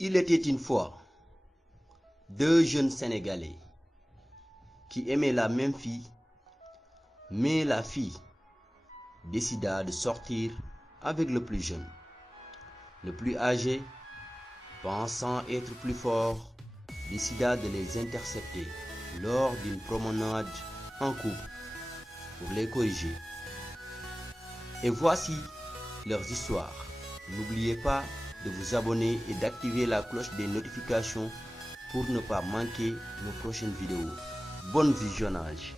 Il était une fois deux jeunes Sénégalais qui aimaient la même fille, mais la fille décida de sortir avec le plus jeune. Le plus âgé, pensant être plus fort, décida de les intercepter lors d'une promenade en couple pour les corriger. Et voici leurs histoires. N'oubliez pas de vous abonner et d'activer la cloche des notifications pour ne pas manquer nos prochaines vidéos. Bon visionnage!